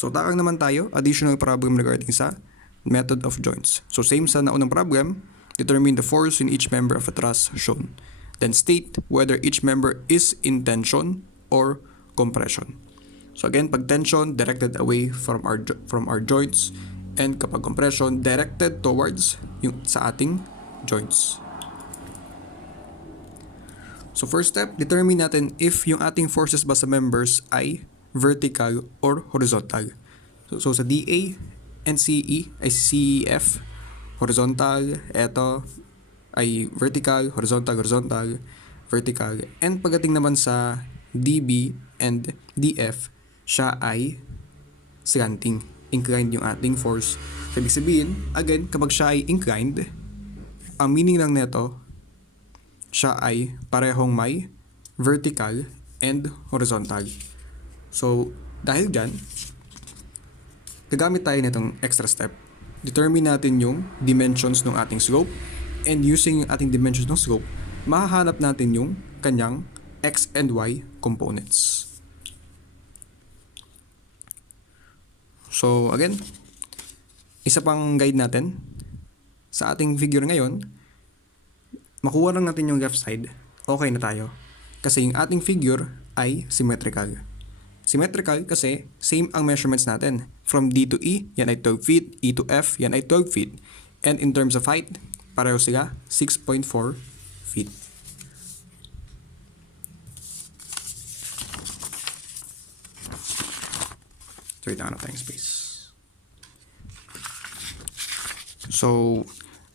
So takang naman tayo, additional problem regarding sa method of joints. So same sa naunang problem, determine the force in each member of a truss shown. Then state whether each member is in tension or compression. So again, pag tension, directed away from our joints, and kapag compression, directed towards yung sa ating joints. So first step, determine natin if yung ating forces ba sa members ay vertical or horizontal. So sa DA and CE ay CEF, horizontal, eto ay vertical, horizontal, vertical. And pagdating naman sa DB and DF, siya ay slanting, inclined yung ating force. So ibig sabihin, again, kapag siya ay inclined, ang meaning lang neto, siya ay parehong may vertical and horizontal. So, dahil dyan, gagamit tayo nitong extra step. Determine natin yung dimensions ng ating slope, and using yung ating dimensions ng slope, mahahanap natin yung kanyang x and y components. So, again, isa pang guide natin sa ating figure ngayon, makuha lang natin yung left side, okay na tayo. Kasi yung ating figure ay symmetrical. Symmetrical kasi same ang measurements natin. From D to E, yan ay 12 feet. E to F, yan ay 12 feet. And in terms of height, pareho sila 6.4 feet. So, ito na tayong space. So,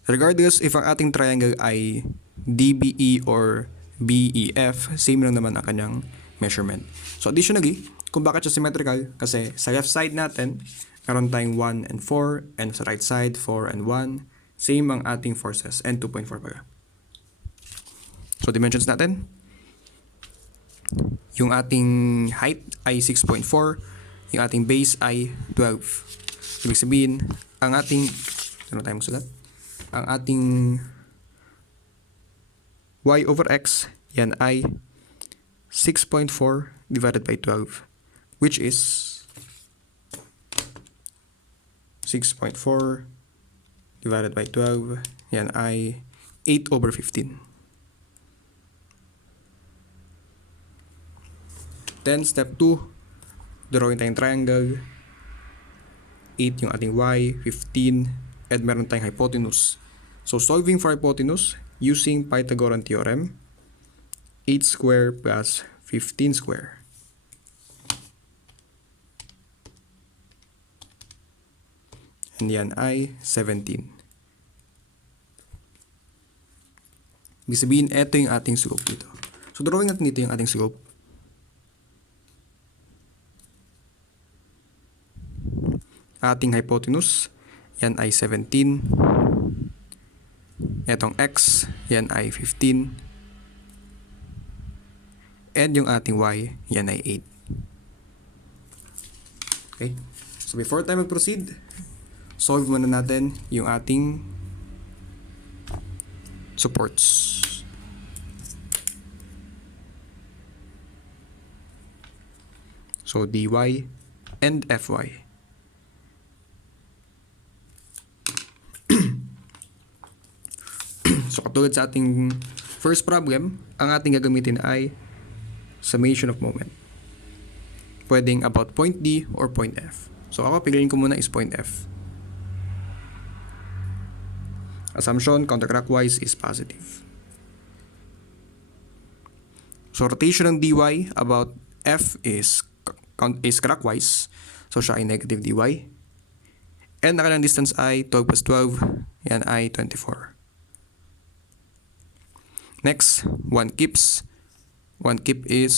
regardless if ang ating triangle ay DBE or BEF, same lang naman ang kanyang measurement. So additionally, kung bakit siya symmetrical, kasi sa left side natin, meron tayong 1 and 4, and sa right side, 4 and 1. Same ang ating forces, and 2.4 pala. So dimensions natin, yung ating height ay 6.4, yung ating base ay 12. Ibig sabihin, ang ating, ano tayo magsulat? Ang ating y over x, yan ay 6.4 divided by 12, which is 6.4 divided by 12, yan ay 8 over 15. Then, step 2, drawing tayong triangle. 8 yung ating y, 15, and meron tayong hypotenuse. So, solving for hypotenuse, using Pythagorean theorem, 8 square plus 15 square. And yan ay 17. Ibig sabihin, ito yung ating slope dito. So, drawing natin dito yung ating slope. Ating hypotenuse, yan ay 17. Etong x, yan ay 15. And yung ating y, yan ay 8. Okay? So before tayo mag-proceed, solve muna natin yung ating supports. So dy and fy. So katulad sa ating first problem, ang ating gagamitin ay summation of moment. Pwedeng about point D or point F. So ako, piliin ko muna is point F. Assumption, counterclockwise is positive. So rotation ng dy about F is clockwise. So siya ay negative dy. And ang kanilang distance ay 12 plus 12. Yan ay 24. Next, 1 kips. 1 kip is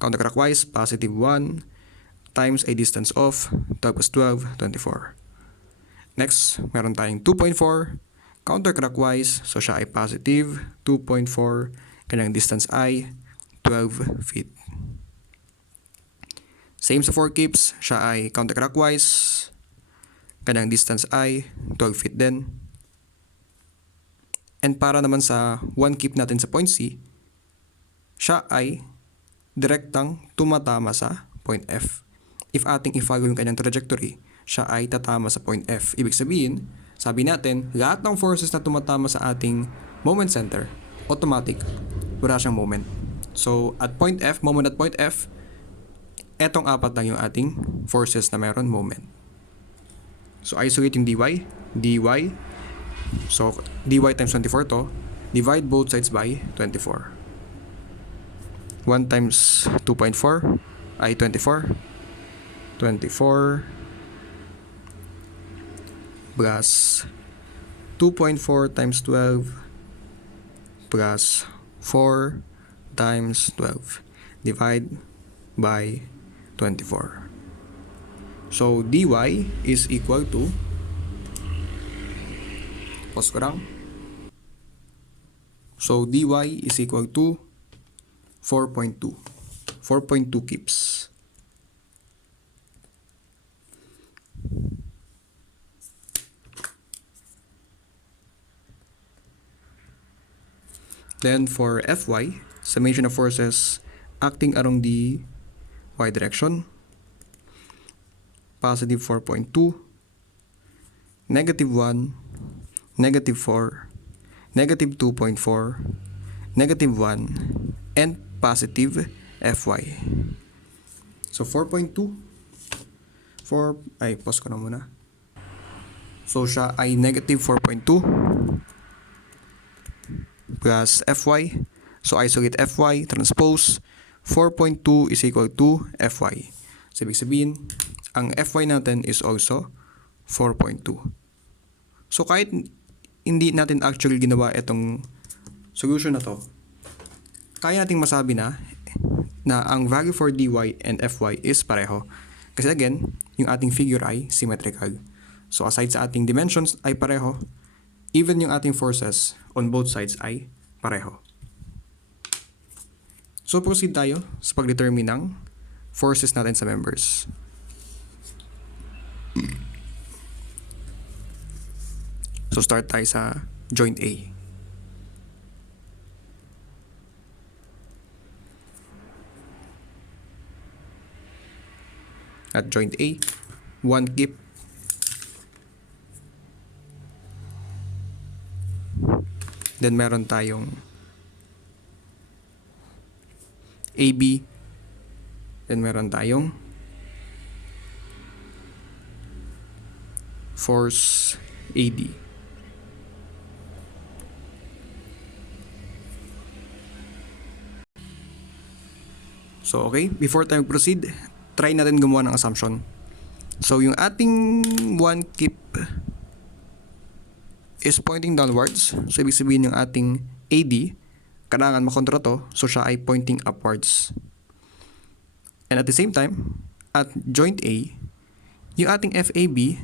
counterclockwise, positive 1 times a distance of 12 plus 12, 24. Next, meron tayong 2.4, counterclockwise, so siya ay positive 2.4, kanyang distance ay 12 feet. Same sa 4 kips, siya ay counterclockwise, kanyang distance ay 12 feet din. And para naman sa 1 kip natin sa point C, siya ay direktang tumatama sa point F. if ating i-follow yung kanyang trajectory, siya ay tatama sa point F. Ibig sabihin, sabi natin, lahat ng forces na tumatama sa ating moment center, automatic, wala siyang moment. So, at point F, moment at point F, etong apat lang yung ating forces na mayroon moment. So, isolate yung dy, so dy times 24 to, divide both sides by 24. 1 times 2.4 ay 24. 24 plus 2.4 times 12 plus 4 times 12 divide by 24. So dy is equal to, pause ko lang. So dy is equal to 4.2 kips. Then for Fy, summation of forces acting along the y direction, positive 4.2, negative 1, negative 4, negative 2.4, negative 1, and positive Fy. So 4.2, pause ko na muna. So siya ay negative 4.2 plus Fy. So isolate Fy, transpose 4.2 is equal to Fy. So ibig sabihin, ang Fy natin is also 4.2. So kahit hindi natin actually ginawa itong solution na to, kaya nating masabi na ang value for dy and Fy is pareho. Kasi again, yung ating figure ay symmetrical. So aside sa ating dimensions ay pareho, even yung ating forces on both sides ay pareho. So proceed tayo sa pag-determine ng forces natin sa members. So start tayo sa joint A. At joint A, 1 kip. Then meron tayong AB. Then meron tayong force AD. So okay, before tayo proceed, try natin gumawa ng assumption. So yung ating 1 kip is pointing downwards. So ibig sabihin yung ating AD, kailangan makontra to, so siya ay pointing upwards. And at the same time, at joint A, yung ating FAB,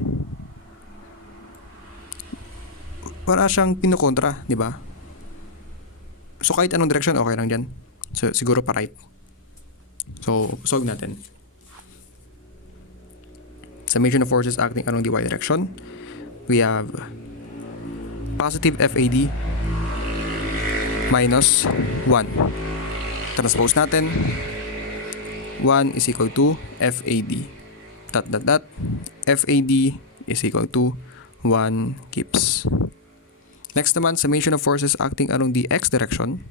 para siyang pinokontra, di ba? So kahit anong direction, okay lang dyan. So siguro pa right. So solve natin. Summation of forces acting along the y direction. We have positive FAD minus 1. Transpose natin. 1 is equal to FAD. FAD is equal to 1 kips. Next naman, summation of forces acting along the x direction.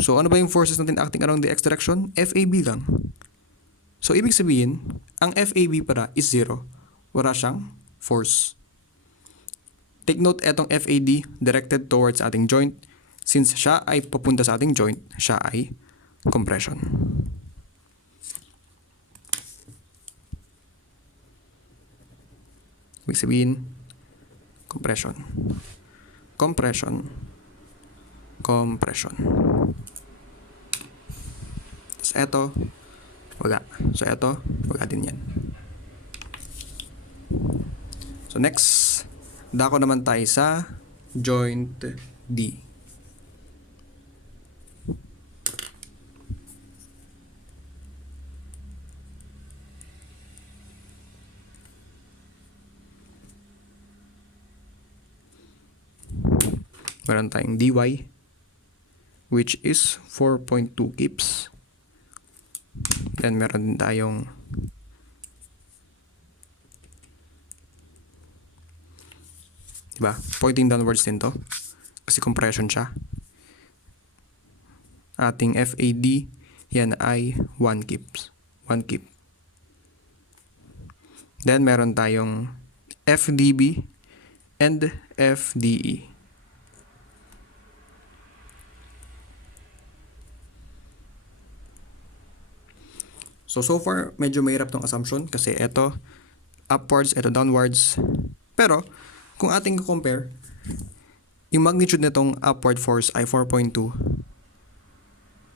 So ano ba yung forces natin acting along the x direction? FAB lang. So ibig sabihin, ang FAB para is 0. Wala siyang force. Take note, etong FAD directed towards ating joint. Since siya ay papunta sa ating joint, siya ay compression. Ibig sabihin, compression. Compression. Compression. Tapos eto, wala. So eto, wala din yan. So next, dako naman tayo sa joint D. Meron tayong dy, which is 4.2 kips. Then meron din tayong diba? Pointing downwards din to. Kasi compression siya. Ating FAD, yan ay 1 kips. 1 kip. Then meron tayong FDB and FDE. So far, medyo mahirap tong assumption kasi ito upwards, ito downwards. Pero, kung ating compare, yung magnitude nitong upward force ay 4.2.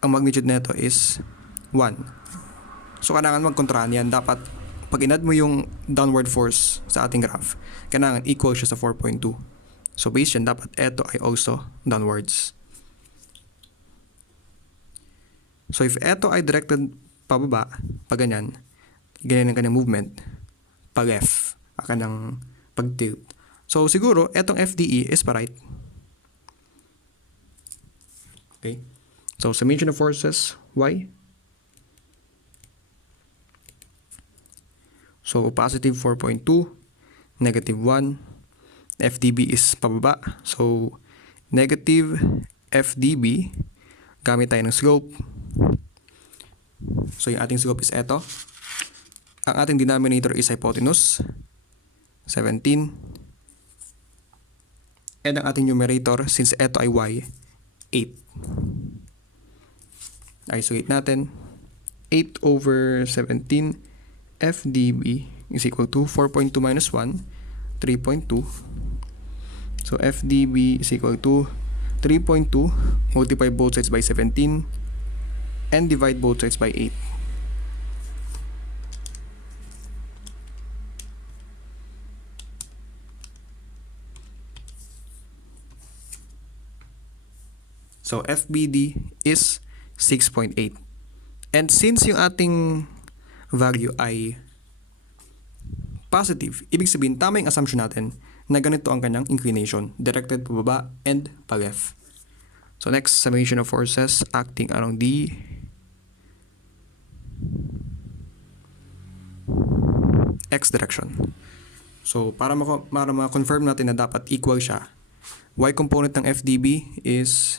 Ang magnitude nito is 1. So, kailangan magkontrahan yan. Dapat, pag inad mo yung downward force sa ating graph, kailangan equal siya sa 4.2. So, based yan, dapat ito ay also downwards. So, if ito ay directed pababa, pag ganyan ang kanyang movement, pag F, ang pag-tilt. So, siguro, etong FDE is pa right. Okay? So, summation of forces, Y. So, positive 4.2, negative 1, FDB is pababa. So, negative FDB, gamit tayo ng slope. So, yung ating slope is eto. Ang ating denominator is hypotenuse, 17. And ang ating numerator, since eto ay y, 8. Isolate natin. 8 over 17 FDB is equal to 4.2 minus 1, 3.2. So, FDB is equal to 3.2, multiply both sides by 17, and divide both sides by 8. So, FBD is 6.8. And since yung ating value ay positive, ibig sabihin tama yung assumption natin na ganito ang kanyang inclination, directed pababa and pa-left. So, next, summation of forces acting along the X direction. So, para ma-confirm natin na dapat equal siya, Y component ng FDB is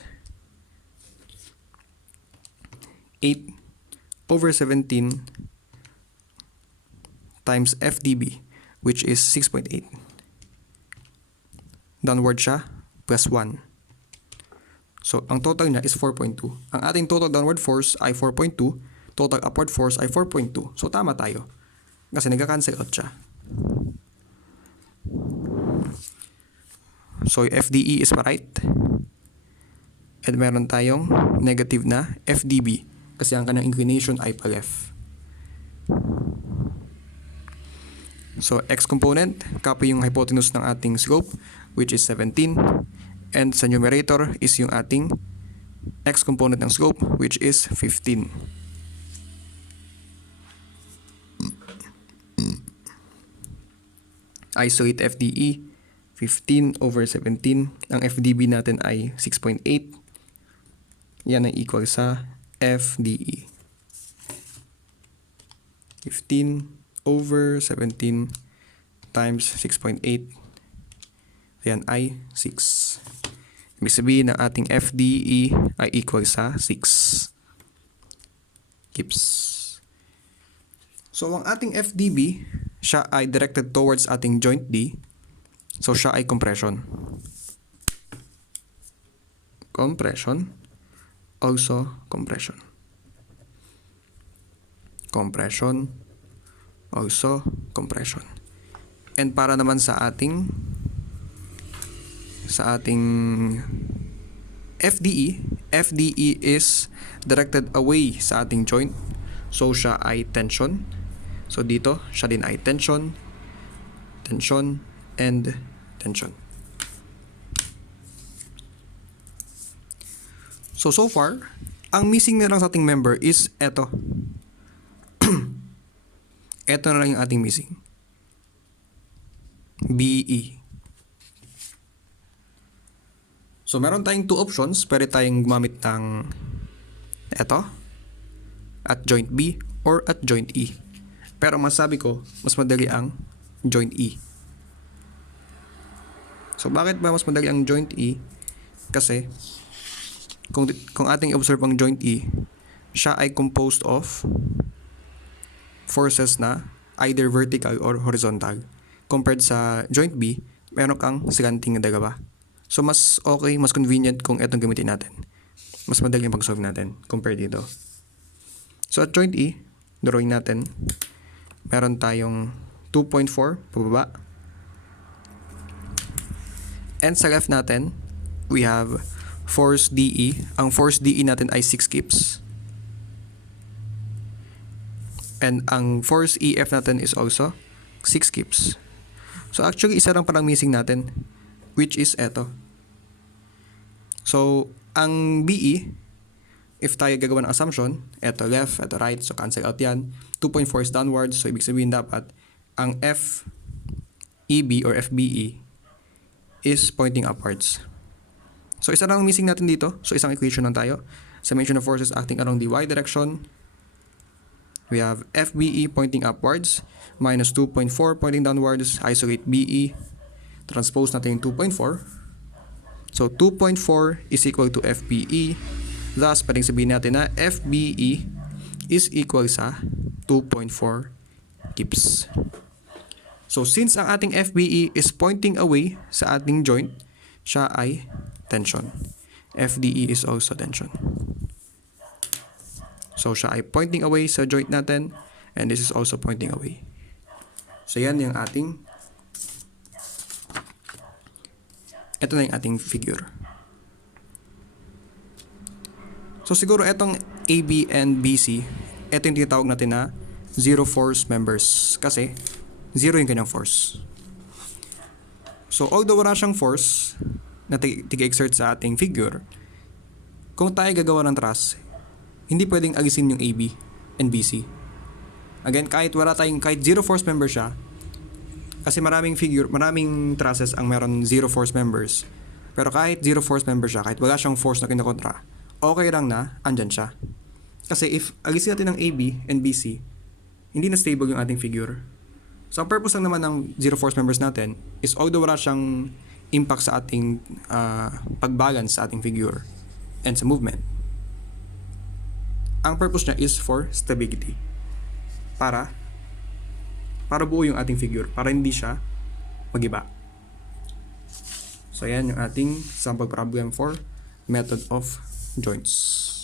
8 over 17 times FDB, which is 6.8. Downward siya, plus 1. So, ang total niya is 4.2. Ang ating total downward force ay 4.2. Total upward force ay 4.2. So, tama tayo. Kasi nagka-cancel out siya. So, FDE is pa right. And meron tayong negative na FDB. Kasi ang kanyang inclination ay pa left. So, X component, copy yung hypotenuse ng ating slope, which is 17. And sa numerator is yung ating X component ng slope, which is 15. Isolate FDE, 15 over 17. Ang FDB natin ay 6.8. Yan ay equal sa FDE. 15 over 17 times 6.8. Yan ay 6. Ibig sabihin na ating FDE ay equal sa 6 kips. So, ang ating FDB, siya ay directed towards ating joint D. So, siya ay compression. Compression. Also, compression. Compression. Also, compression. And para naman sa ating FDE, FDE is directed away sa ating joint. So, siya ay tension. So, dito, siya din ay tension, tension, and tension. So far, ang missing na lang sa ating member is eto. Eto na lang yung ating missing. BE. So, meron tayong two options. Pwede tayong gumamit ng eto at joint B or at joint E. Pero masabi ko, mas madali ang joint E. So bakit ba mas madali ang joint E? Kasi kung ating observe ang joint E, siya ay composed of forces na either vertical or horizontal. Compared sa joint B, meron kang slanting na dalawa. So mas okay, mas convenient kung itong gamitin natin. Mas madali yung pag-solve natin compared dito. So at joint E, drawing natin, meron tayong 2.4 pababa. And sa left natin, we have force DE. Ang force DE natin ay 6 kips. And ang force EF natin is also 6 kips. So actually, isa lang parang missing natin, which is eto. So, ang BE, if tayo gagawa ng assumption, eto left, eto right, so cancel out yan. 2.4 is downwards, so ibig sabihin dapat, ang FEB or FBE is pointing upwards. So, isa lang missing natin dito. So, isang equation lang tayo. Summation of forces acting along the y direction. We have FBE pointing upwards, minus 2.4 pointing downwards, isolate BE, transpose natin yung 2.4. So, 2.4 is equal to FBE. Thus, pwedeng sabihin natin na FBE is equal sa 2.4 kips. So, since ang ating FBE is pointing away sa ating joint, siya ay tension. FDE is also tension. So, siya ay pointing away sa joint natin, and this is also pointing away. So, yan yung ating, ito na yung ating figure. So, siguro itong AB and BC, ito yung tinatawag natin na zero force members. Kasi, zero yung kanyang force. So, although wala siyang force na tig-exert sa ating figure, kung tayo gagawa ng truss, hindi pwedeng alisin yung AB and BC. Again, kahit zero force member siya, kasi maraming trusses ang meron zero force members. Pero kahit zero force member siya, kahit wala siyang force na kinokontra, okay lang na andyan siya. Kasi if alisin natin ng AB and BC, hindi na stable yung ating figure. So, ang purpose lang naman ng zero force members natin is although wala siyang impact sa ating pag-balance sa ating figure and sa movement, ang purpose niya is for stability. Para buo yung ating figure, para hindi siya mag-iba. So, yan yung ating sample problem for method of joints.